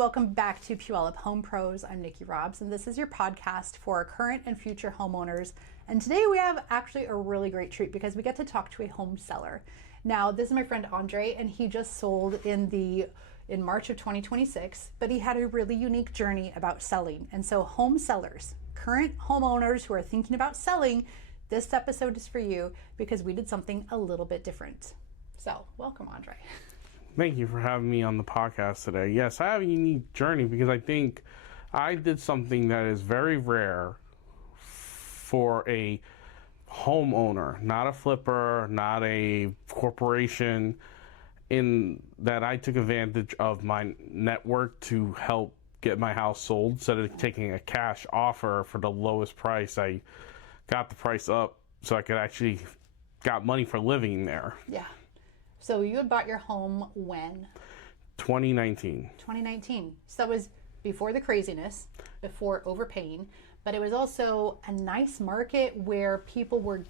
welcome back to Puyallup Home Pros. I'm Nikki Robbs, and this is your podcast for current and future homeowners. And today we have actually a really great treat because we get to talk to a home seller. Now, this is my friend Andre, and he just sold in March of 2026, but he had a really unique journey about selling. And so home sellers, current homeowners who are thinking about selling, this episode is for you because we did something a little bit different. So welcome, Andre. Thank you for having me on the podcast today. Yes, I have a unique journey because I think I did something that is very rare for a homeowner, not a flipper, not a corporation, in that I took advantage of my network to help get my house sold. Instead of taking a cash offer for the lowest price, I got the price up so I could actually got money for living there. Yeah. So you had bought your home when? 2019. 2019. So that was before the craziness, before overpaying, but it was also a nice market where people were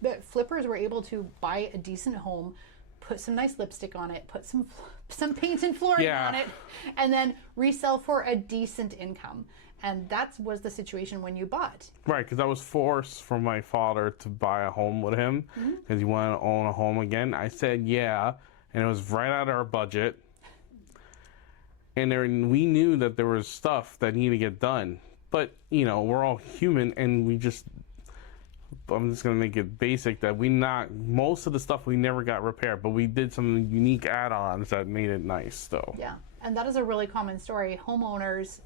that flippers were able to buy a decent home, put some nice lipstick on it, put some paint and flooring on it, and then resell for a decent income. And that was the situation when you bought. Right, because I was forced from my father to buy a home with him because he wanted to own a home again. I said yeah, and it was right out of our budget. And we knew that there was stuff that needed to get done. But, you know, we're all human, and I'm just going to make it basic that most of the stuff we never got repaired, but we did some unique add-ons that made it nice, though. Yeah, and that is a really common story. Homeowners,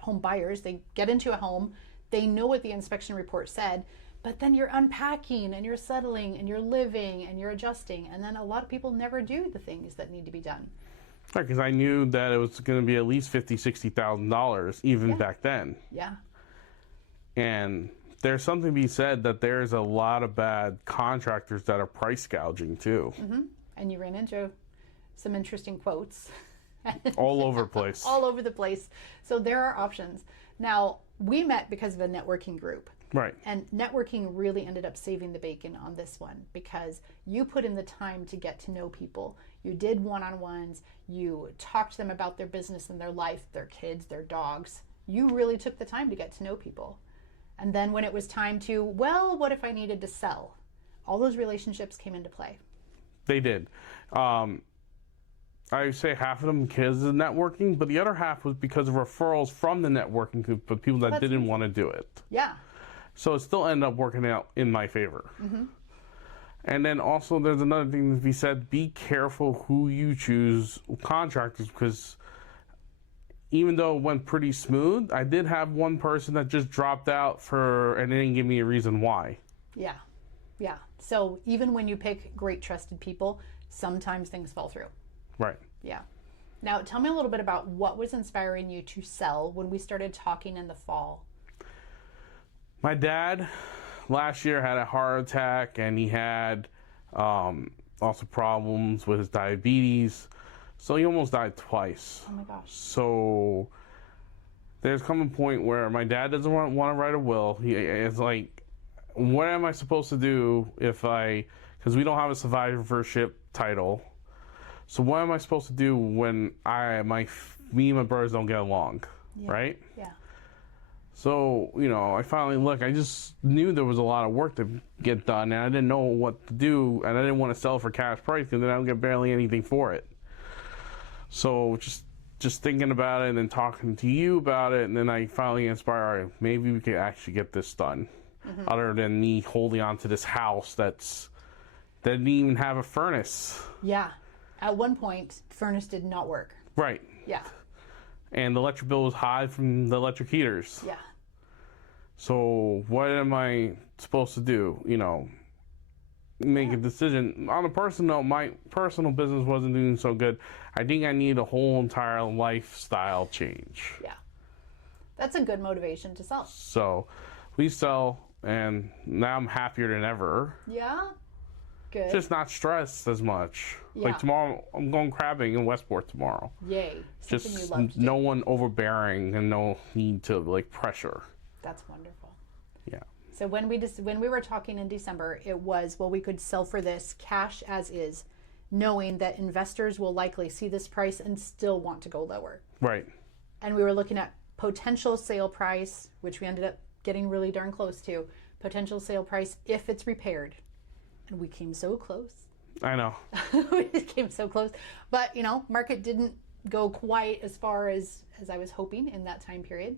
home buyers, they get into a home, they know what the inspection report said, but then you're unpacking and you're settling and you're living and you're adjusting, and then a lot of people never do the things that need to be done. Right, because I knew that it was going to be at least $50,000, $60,000 even back then. Yeah. And there's something to be said that there's a lot of bad contractors that are price gouging too. Mm-hmm. And you ran into some interesting quotes. All over the place. All over the place. So there are options. Now, we met because of a networking group. Right. And networking really ended up saving the bacon on this one because you put in the time to get to know people. You did one-on-ones. You talked to them about their business and their life, their kids, their dogs. You really took the time to get to know people. And then when it was time to, well, what if I needed to sell? All those relationships came into play. They did. I would say half of them because of networking, but the other half was because of referrals from the networking group, but people that didn't want to do it. Yeah. So it still ended up working out in my favor. Mm-hmm. And then also there's another thing to be said, be careful who you choose contractors, because even though it went pretty smooth, I did have one person that just dropped out and they didn't give me a reason why. Yeah. Yeah. So even when you pick great trusted people, sometimes things fall through. Right. Yeah. Now, tell me a little bit about what was inspiring you to sell when we started talking in the fall. My dad last year had a heart attack, and he had also problems with his diabetes. So he almost died twice. Oh my gosh. So there's come a point where my dad doesn't want to write a will. It's like, what am I supposed to do because we don't have a survivorship title. So what am I supposed to do when me and my brothers don't get along, right? Yeah. So, I just knew there was a lot of work to get done, and I didn't know what to do, and I didn't want to sell for cash price because then I don't get barely anything for it. So just thinking about it and then talking to you about it, and then I finally inspired, all right, maybe we could actually get this done. Mm-hmm. Other than me holding on to this house that didn't even have a furnace. Yeah. At one point, furnace did not work. Right. Yeah. And the electric bill was high from the electric heaters. Yeah. So what am I supposed to do? Make a decision. On a personal note, my personal business wasn't doing so good. I think I need a whole entire lifestyle change. Yeah. That's a good motivation to sell. So we sell, and now I'm happier than ever. Yeah. Good. Just not stressed as much. Yeah. Like tomorrow, I'm going crabbing in Westport tomorrow. Yay. Just you love to no do. one overbearing and no need to pressure. That's wonderful. Yeah. So when we were talking in December, it was, well, we could sell for this cash as is. knowing that investors will likely see this price and still want to go lower. Right. And we were looking at potential sale price, which we ended up getting really darn close to, potential sale price if it's repaired. And we came so close. I know. We came so close. But, you know, market didn't go quite as far as I was hoping in that time period.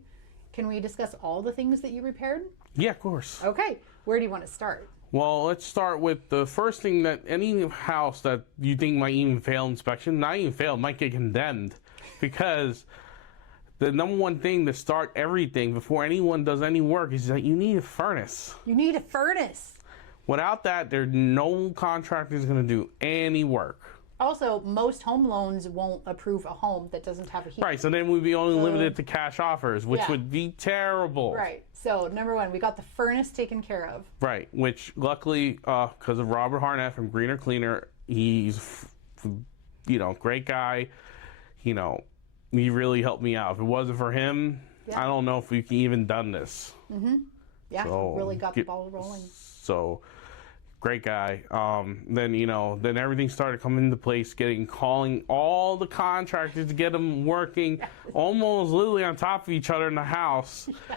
Can we discuss all the things that you repaired? Yeah, of course. Okay. Where do you want to start? Well, let's start with the first thing, that any house that you think might even fail inspection, not even fail, might get condemned. Because the number one thing to start everything before anyone does any work is that you need a furnace. You need a furnace. Without that, there's no contractor is going to do any work. Also, most home loans won't approve a home that doesn't have a heat. Right, so then we'd be only limited to cash offers, which would be terrible. Right. So, number one, we got the furnace taken care of. Right, which luckily, because of Robert Harnett from Greener Cleaner, he's, great guy. He really helped me out. If it wasn't for him, I don't know if we could even done this. Mm-hmm. Yeah, so, really got the ball rolling. So, great guy. Then everything started coming into place, calling all the contractors to get them working almost literally on top of each other in the house. Yeah.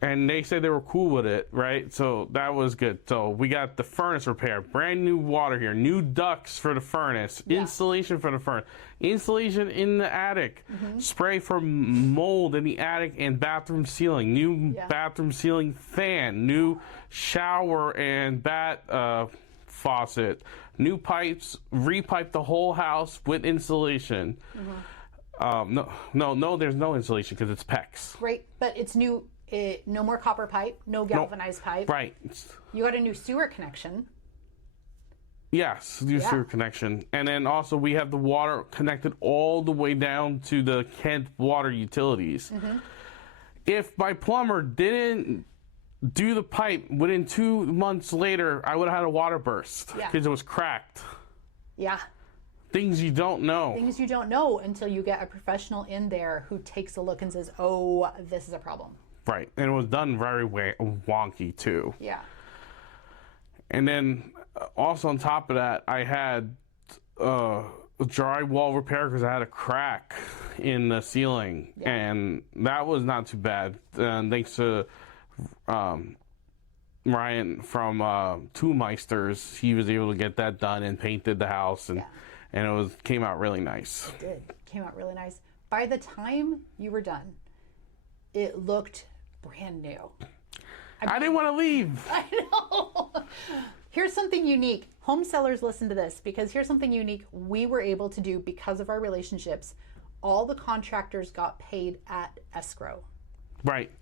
And they said they were cool with it, right? So that was good. So we got the furnace repair, brand new water here, new ducts for the furnace, installation for the furnace, installation in the attic, spray for mold in the attic and bathroom ceiling, new bathroom ceiling fan, new shower and bat faucet, new pipes, repipe the whole house with insulation. No, there's no insulation because it's PEX. Right, but it's new. No more copper pipe, no galvanized pipe. Right. You got a new sewer connection. Yes, new sewer connection. And then also we have the water connected all the way down to the Kent water utilities. If my plumber didn't do the pipe, within 2 months later, I would have had a water burst because it was cracked. Yeah. Things you don't know. Things you don't know until you get a professional in there who takes a look and says, oh, this is a problem. Right, and it was done very wonky too. Yeah. And then also on top of that, I had drywall repair because I had a crack in the ceiling, and that was not too bad. Thanks to Ryan from Two Meisters, he was able to get that done and painted the house, and it came out really nice. It did. Came out really nice. By the time you were done, it looked brand new. I didn't want to leave. I know. Here's something unique. Home sellers, listen to this, because here's something unique we were able to do because of our relationships. All the contractors got paid at escrow. Right.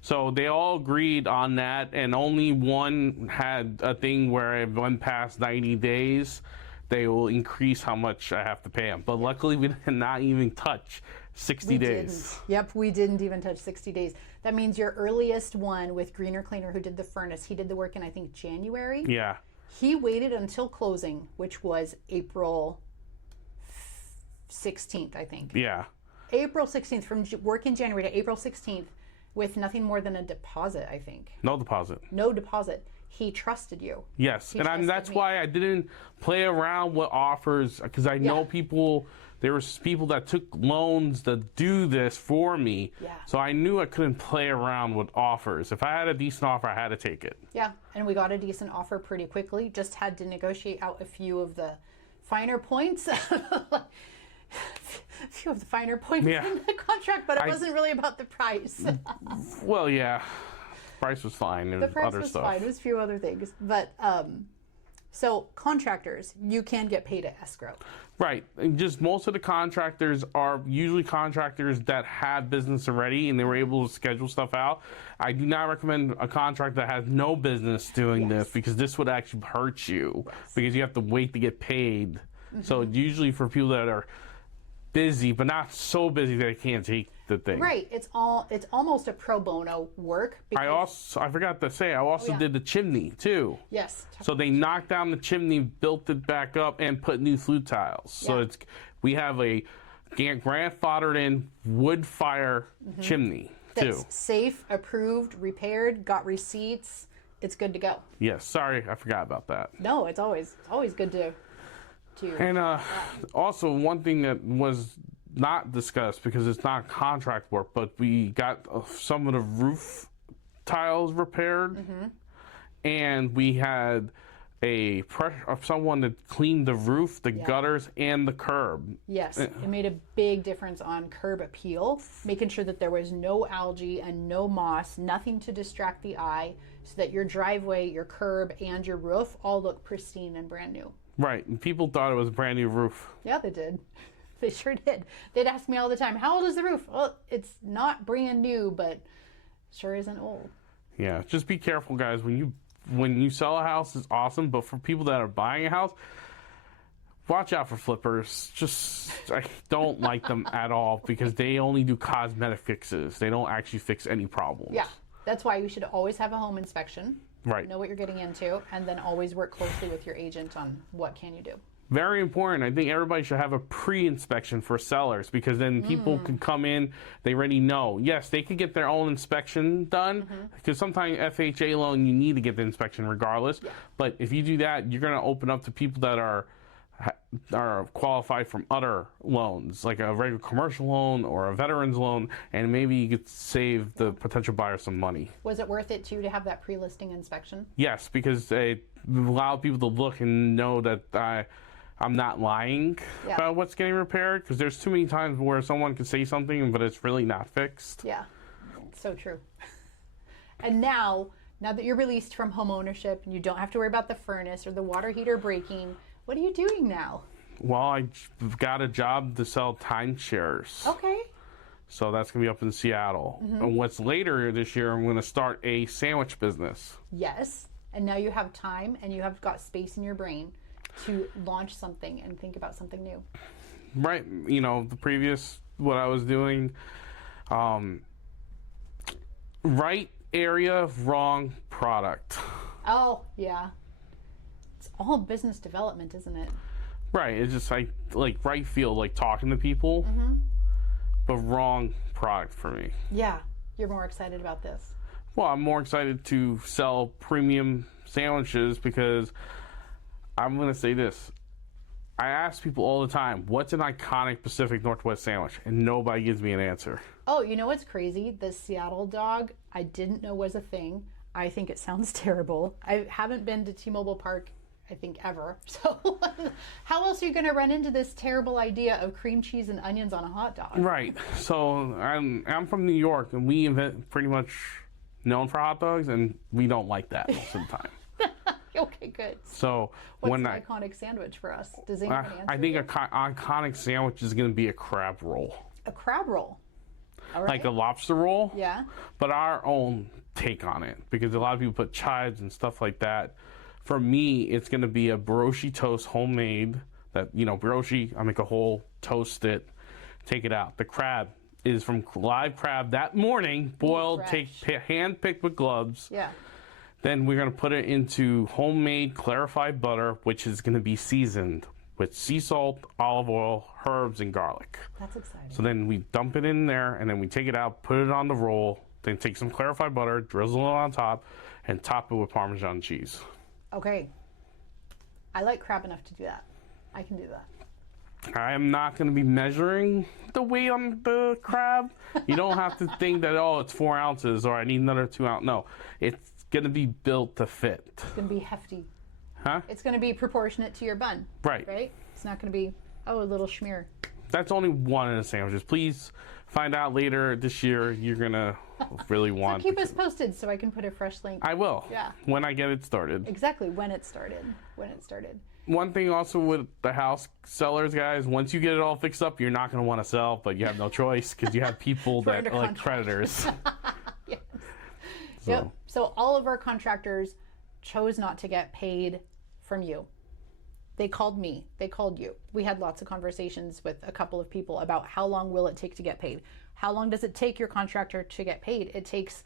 So they all agreed on that, and only one had a thing where it went past 90 days, they will increase how much I have to pay them. But luckily, we did not even touch 60 days. Didn't. Yep, we didn't even touch 60 days. That means your earliest one with Greener Cleaner, who did the furnace, he did the work in, I think, January. Yeah. He waited until closing, which was April 16th, I think. Yeah. April 16th, from work in January to April 16th, with nothing more than a deposit, I think. No deposit. No deposit. He trusted you. Yes, and that's why I didn't play around with offers, because I know people, there was people that took loans to do this for me. Yeah. So I knew I couldn't play around with offers. If I had a decent offer, I had to take it. Yeah, and we got a decent offer pretty quickly. Just had to negotiate out a few of the finer points. A few of the finer points in the contract, but it wasn't really about the price. Well, yeah. Price was fine. There was other stuff. Fine. It was a few other things. But, so contractors, you can get paid at escrow. Right. And just most of the contractors are usually contractors that have business already and they were able to schedule stuff out. I do not recommend a contractor that has no business doing this, because this would actually hurt you because you have to wait to get paid. So usually for people that are busy, but not so busy that they can't take the thing. Right. It's almost a pro bono work. I forgot to say, I also did the chimney too. Yes. So they knocked down the chimney, built it back up, and put new flue tiles. So we have a grandfathered in wood fire chimney too. That's safe, approved, repaired, got receipts. It's good to go. Yes. Sorry, I forgot about that. No, it's always good to too. And also, one thing that was not discussed because it's not contract work, but we got some of the roof tiles repaired, and we had someone that cleaned the roof, the gutters, and the curb. Yes, it made a big difference on curb appeal, making sure that there was no algae and no moss, nothing to distract the eye, so that your driveway, your curb, and your roof all look pristine and brand new. Right, and people thought it was a brand new roof. Yeah, they did. They sure did. They'd ask me all the time, how old is the roof? Well, it's not brand new, but sure isn't old. Yeah, just be careful, guys. When you sell a house, it's awesome, but for people that are buying a house, watch out for flippers. I don't like them at all because they only do cosmetic fixes. They don't actually fix any problems. Yeah, that's why you should always have a home inspection. Right. Know what you're getting into, and then always work closely with your agent on what can you do. Very important. I think everybody should have a pre-inspection for sellers because then people can come in, they already know. Yes, they could get their own inspection done because sometimes FHA loan, you need to get the inspection regardless. Yeah. But if you do that, you're going to open up to people that are qualified from other loans, like a regular commercial loan or a veteran's loan, and maybe you could save the potential buyer some money. Was it worth it too to have that pre-listing inspection? Yes, because it allowed people to look and know that I'm not lying about what's getting repaired, because there's too many times where someone can say something, but it's really not fixed. Yeah, so true. And now that you're released from home ownership and you don't have to worry about the furnace or the water heater breaking, what are you doing now? Well, I got a job to sell timeshares. Okay. So that's going to be up in Seattle. And what's later this year, I'm going to start a sandwich business. Yes, and now you have time and you have got space in your brain to launch something and think about something new. Right. You know, what I was doing, right area, wrong product. Oh, yeah. It's all business development, isn't it? Right. It's just like right field, like talking to people, but wrong product for me. Yeah. You're more excited about this. Well, I'm more excited to sell premium sandwiches because I'm going to say this. I ask people all the time, what's an iconic Pacific Northwest sandwich? And nobody gives me an answer. Oh, you know what's crazy? The Seattle dog, I didn't know was a thing. I think it sounds terrible. I haven't been to T-Mobile Park, I think, ever. So how else are you going to run into this terrible idea of cream cheese and onions on a hot dog? Right. So I'm from New York, and we pretty much known for hot dogs, and we don't like that most of the time. Okay, good. So what's an iconic sandwich for us? Does anyone answer? I think an iconic sandwich is going to be a crab roll. A crab roll? All right. Like a lobster roll? Yeah. But our own take on it, because a lot of people put chives and stuff like that. For me, it's going to be a brioche toast, homemade. That, brioche, I make a whole, toast it, take it out. The crab is from live crab that morning, boiled, hand-picked with gloves. Yeah. Then we're going to put it into homemade clarified butter, which is going to be seasoned with sea salt, olive oil, herbs, and garlic. That's exciting. So then we dump it in there, and then we take it out, put it on the roll, then take some clarified butter, drizzle it on top, and top it with Parmesan cheese. Okay. I like crab enough to do that. I can do that. I am not going to be measuring the weight on the crab. You don't have to think that, it's 4 ounces or I need another 2 ounces. No, it's going to be built to fit. It's going to be hefty. Huh? It's going to be proportionate to your bun. Right. Right? It's not going to be, a little schmear. That's only one of the sandwiches. Please find out later this year. You're going to really want so keep us posted so I can put a fresh link. I will. Yeah. When I get it started. Exactly. When it started. One thing also with the house sellers, guys, once you get it all fixed up, you're not going to want to sell, but you have no choice because you have people that are like creditors. Yes. Yep. So all of our contractors chose not to get paid from you. They called me. They called you. We had lots of conversations with a couple of people about how long will it take to get paid. How long does it take your contractor to get paid? It takes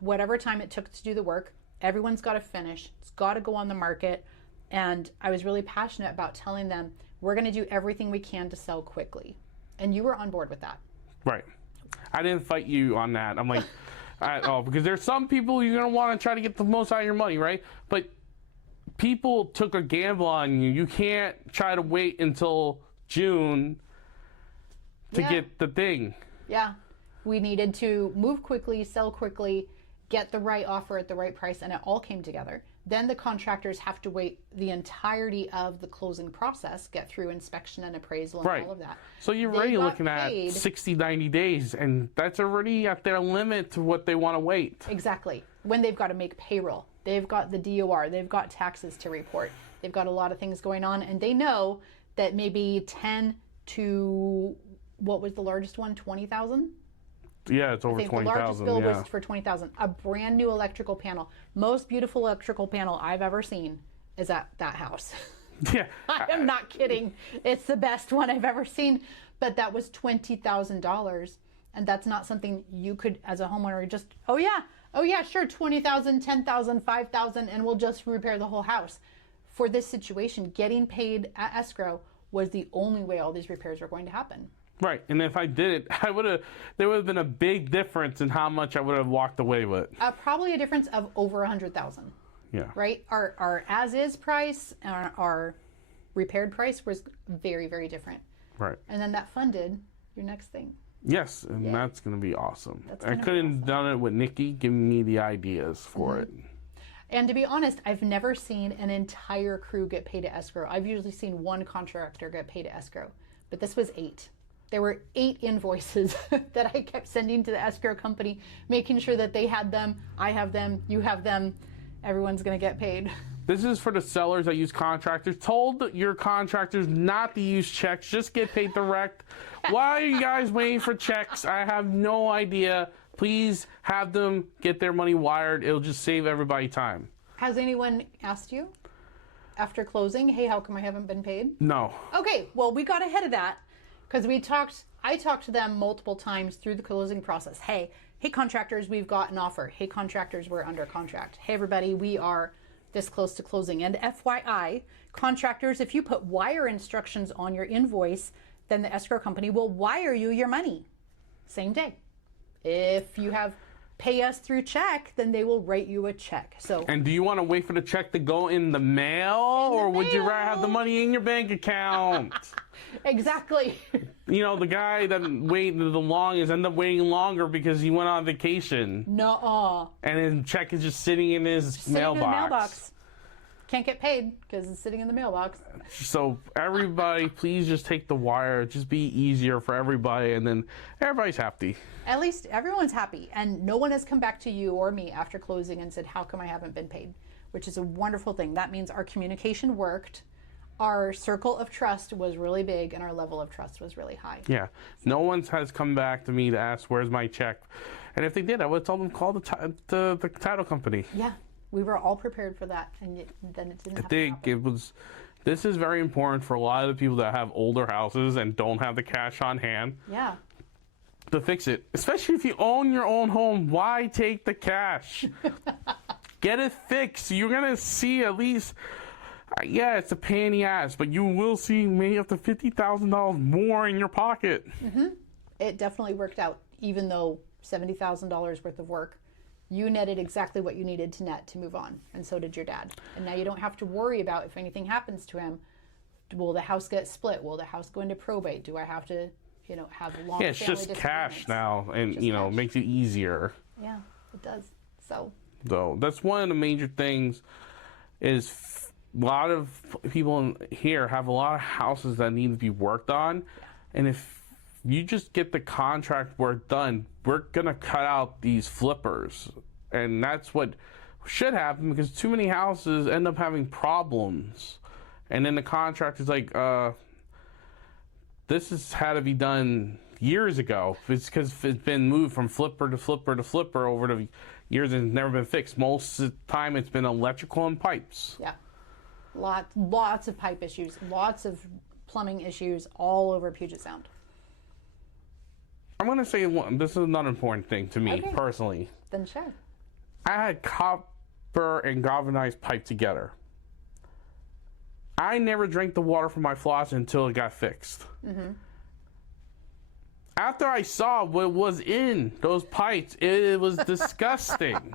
whatever time it took to do the work. Everyone's got to finish. It's got to go on the market. And I was really passionate about telling them, we're going to do everything we can to sell quickly. And you were on board with that. Right. I didn't fight you on that. I'm like, because there's some people you're going to want to try to get the most out of your money, right? But people took a gamble on you. You can't try to wait until June to get the thing. Yeah. We needed to move quickly, sell quickly, get the right offer at the right price, and it all came together. Then the contractors have to wait the entirety of the closing process, get through inspection and appraisal and all of that. So you're already looking at 60, 90 days, and that's already at their limit to what they want to wait. Exactly. When they've got to make payroll, they've got the DOR, they've got taxes to report, they've got a lot of things going on, and they know that maybe 10 to, what was the largest one, 20,000? Yeah, it's over 20,000. The largest bill was for 20,000. A brand new electrical panel, most beautiful electrical panel I've ever seen, is at that house. Yeah, I am not kidding. It's the best one I've ever seen. But that was $20,000, and that's not something you could, as a homeowner, just oh yeah, sure, 20,000, 10,000, 5,000, and we'll just repair the whole house. For this situation, getting paid at escrow was the only way all these repairs were going to happen. Right, and if I did it, there would have been a big difference in how much I would have walked away with. Probably a difference of over 100,000. Yeah. Right? Our as-is price and our repaired price was very, very different. Right. And then that funded your next thing. Yes, and that's going to be awesome. I be couldn't have done it with Nikki giving me the ideas for it. And to be honest, I've never seen an entire crew get paid at escrow. I've usually seen one contractor get paid at escrow, but this was 8. There were 8 invoices that I kept sending to the escrow company, making sure that they had them, I have them, you have them, everyone's going to get paid. This is for the sellers that use contractors. Told your contractors not to use checks, just get paid direct. Why are you guys waiting for checks? I have no idea. Please have them get their money wired. It'll just save everybody time. Has anyone asked you after closing, hey, how come I haven't been paid? No. Okay, well, we got ahead of that. Because I talked to them multiple times through the closing process. Hey contractors, we've got an offer. Hey contractors, we're under contract. Hey everybody, we are this close to closing. And FYI, contractors, if you put wire instructions on your invoice, then the escrow company will wire you your money same day. If you have pay us through check, then they will write you a check. So. And do you want to wait for the check to go in the mail, or would you rather have the money in your bank account? Exactly. You know, the guy that waited the longest ended up waiting longer because he went on vacation. No. And his check is just sitting in his mailbox. Can't get paid because it's sitting in the mailbox. So everybody, please just take the wire. Just be easier for everybody, and then everybody's happy. At least everyone's happy, and no one has come back to you or me after closing and said, how come I haven't been paid? Which is a wonderful thing. That means our communication worked, our circle of trust was really big, and our level of trust was really high. Yeah. No one has come back to me to ask, where's my check? And if they did, I would have told them to call the title company. Yeah. We were all prepared for that, and then it didn't happen. This is very important for a lot of the people that have older houses and don't have the cash on hand. Yeah. To fix it. Especially if you own your own home, why take the cash? Get it fixed. You're going to see at least, yeah, it's a pain in the ass, but you will see maybe up to $50,000 more in your pocket. Mm-hmm. It definitely worked out, even though $70,000 worth of work. You netted exactly what you needed to net to move on, and so did your dad. And now you don't have to worry about if anything happens to him. Will the house get split? Will the house go into probate? Do I have to, have long? Yeah, it's just cash now, and it makes it easier. Yeah, it does. So that's one of the major things. Is a lot of people here have a lot of houses that need to be worked on, and if you just get the contract work done, we're going to cut out these flippers. And that's what should happen, because too many houses end up having problems. And then the contractor's like, this has had to be done years ago. It's because it's been moved from flipper to flipper to flipper over the years and it's never been fixed. Most of the time it's been electrical and pipes. Yeah. Lots of pipe issues, lots of plumbing issues all over Puget Sound. I'm going to say this is not an important thing to me personally. Then sure. I had copper and galvanized pipe together. I never drank the water from my faucet until it got fixed. Mm-hmm. After I saw what was in those pipes, it was disgusting.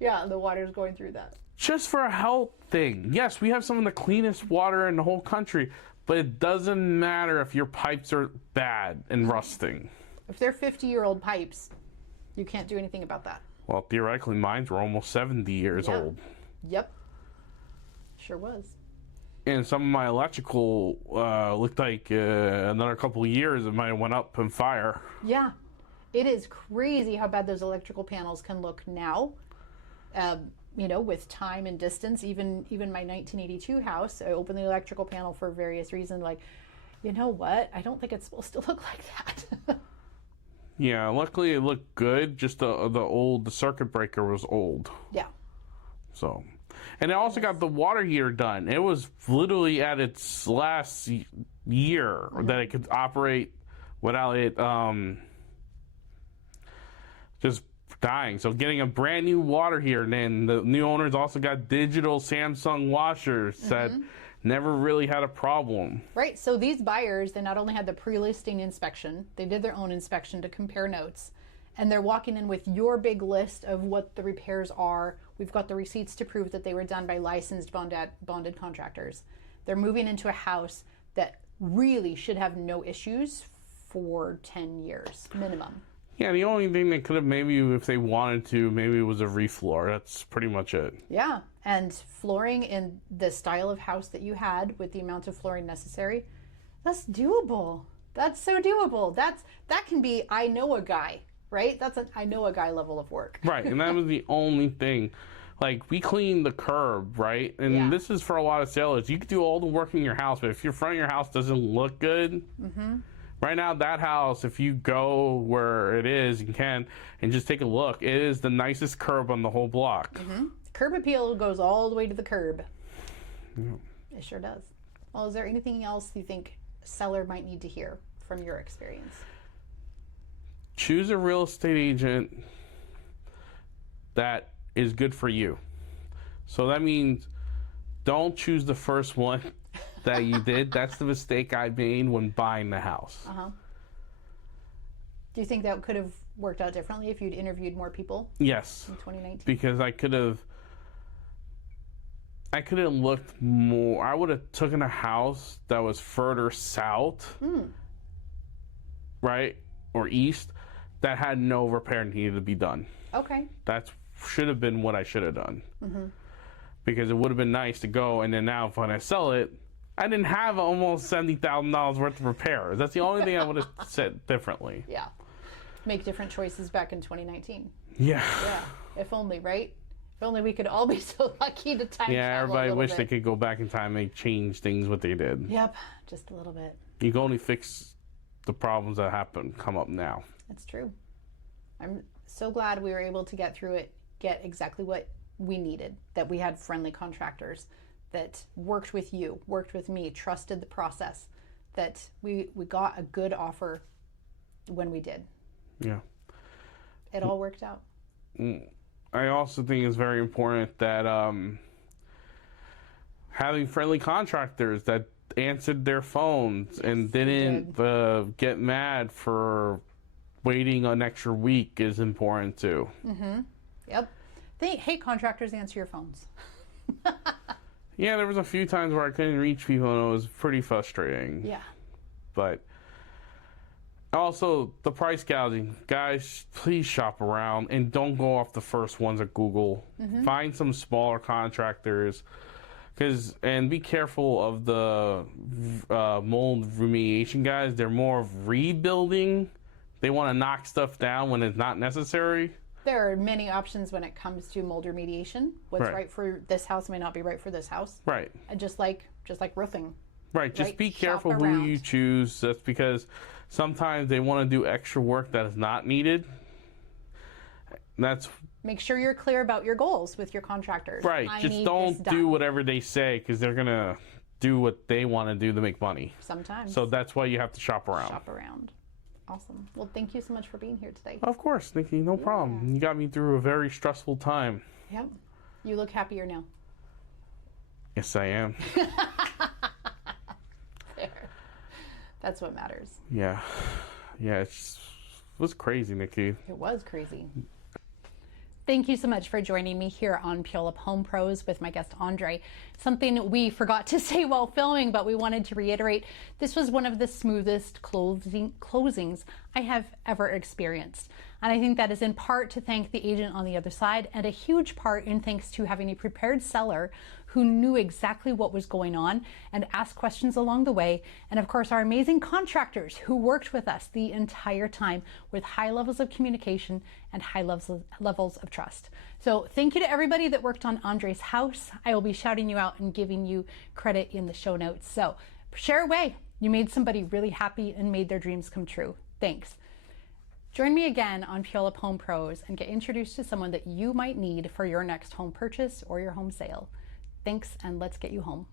Yeah, the water's going through that. Just for a health thing. Yes, we have some of the cleanest water in the whole country, but it doesn't matter if your pipes are bad and rusting. If they're 50-year-old pipes, you can't do anything about that. Well, theoretically, mine were almost 70 years old. Yep. Sure was. And some of my electrical looked like another couple of years it might have went up in fire. Yeah. It is crazy how bad those electrical panels can look now. With time and distance. Even my 1982 house, I opened the electrical panel for various reasons. Like, you know what? I don't think it's supposed to look like that. Yeah, luckily it looked good. Just the circuit breaker was old. Yeah. So, and I also got the water heater done. It was literally at its last year that it could operate without it just dying. So getting a brand new water heater, and then the new owners also got digital Samsung washers that never really had a problem. Right. So these buyers, they not only had the pre-listing inspection, they did their own inspection to compare notes, and they're walking in with your big list of what the repairs are. We've got the receipts to prove that they were done by licensed bonded contractors. They're moving into a house that really should have no issues for 10 years minimum. Yeah, the only thing they could have maybe, if they wanted to, maybe it was a refloor. That's pretty much it. Yeah, and flooring in the style of house that you had with the amount of flooring necessary, that's doable. That's so doable. That can be, I know a guy, right? That's an I know a guy level of work. Right, and that was the only thing. Like, we cleaned the curb, right? And this is for a lot of sailors. You could do all the work in your house, but if your front of your house doesn't look good... Right now, that house, if you go where it is, you can, and just take a look, it is the nicest curb on the whole block. Curb appeal goes all the way to the curb. Yeah. It sure does. Well, is there anything else you think a seller might need to hear from your experience? Choose a real estate agent that is good for you. So that means don't choose the first one that you did. That's the mistake I made when buying the house. Do you think that could have worked out differently if you'd interviewed more people? Yes. In 2019? Because I could have looked more. I would have taken a house that was further south, right, or east, that had no repair needed to be done. Okay. That should have been what I should have done. Because it would have been nice to go, and then now when I sell it, I didn't have almost $70,000 worth of repairs. That's the only thing I would have said differently. Yeah. Make different choices back in 2019. Yeah. Yeah. If only, right? If only we could all be so lucky to time travel. Yeah, everybody wish bit. they could go back in time and change things what they did. Yep, just a little bit. You can only fix the problems that come up now. That's true. I'm so glad we were able to get through it, get exactly what we needed, that we had friendly contractors that worked with you, worked with me, trusted the process, that we got a good offer when we did. Yeah. It all worked out. I also think it's very important that having friendly contractors that answered their phones and didn't get mad for waiting an extra week is important too. Yep. Hey, contractors, answer your phones. Yeah, there was a few times where I couldn't reach people and it was pretty frustrating. Yeah. But also the price gouging. Guys, please shop around and don't go off the first ones at Google. Find some smaller contractors. And be careful of the mold remediation guys. They're more of rebuilding. They want to knock stuff down when it's not necessary. There are many options when it comes to mold remediation. What's right for this house may not be right for this house. Right. And just like roofing. Right. Just be careful who you choose. That's because sometimes they want to do extra work that is not needed. Make sure you're clear about your goals with your contractors. Right. Just don't do whatever they say, because they're going to do what they want to do to make money. Sometimes. So that's why you have to shop around. Shop around. Awesome. Well, thank you so much for being here today. Of course, Nikki. No problem. You got me through a very stressful time. Yep. You look happier now. Yes, I am. There. That's what matters. Yeah. Yeah, it was crazy, Nikki. It was crazy. Thank you so much for joining me here on Pulip Home Pros with my guest Andre. Something we forgot to say while filming, but we wanted to reiterate, this was one of the smoothest closings I have ever experienced. And I think that is in part to thank the agent on the other side, and a huge part in thanks to having a prepared seller who knew exactly what was going on and asked questions along the way. And of course, our amazing contractors who worked with us the entire time with high levels of communication and high levels of trust. So thank you to everybody that worked on Andre's house. I will be shouting you out and giving you credit in the show notes. So share away. You made somebody really happy and made their dreams come true. Thanks. Join me again on Pulip Home Pros and get introduced to someone that you might need for your next home purchase or your home sale. Thanks, and let's get you home.